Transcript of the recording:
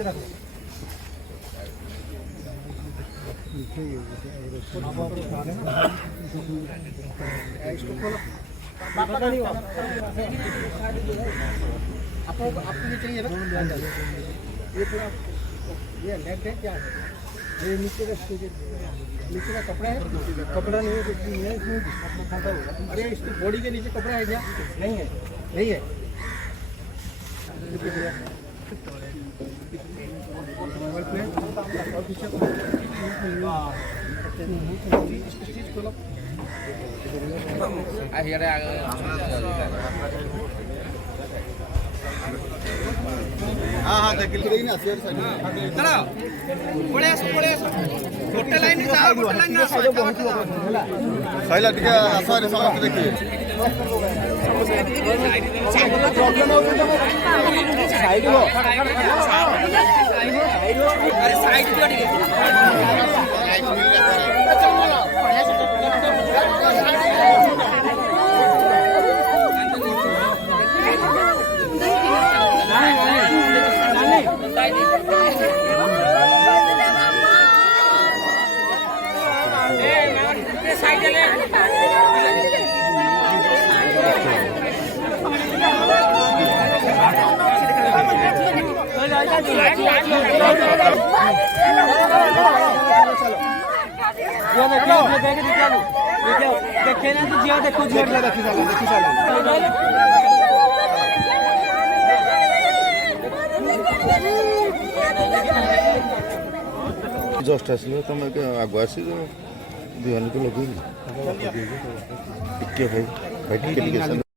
आपको ये चाहिए ना, ये पूरा ये नेट है क्या है, ये नीचे का कपड़ा है, कपड़ा नहीं है, कुछ नहीं है इसमें। अरे इसकी बॉडी के नीचे कपड़ा है क्या? नहीं है, नहीं है। हाँ हाँ देखिए गोटे लाइन सैला टिके आसरे समस्त देखिए जस्ट आसल तुम आगु आसी दिवाली को लगे भाई भाई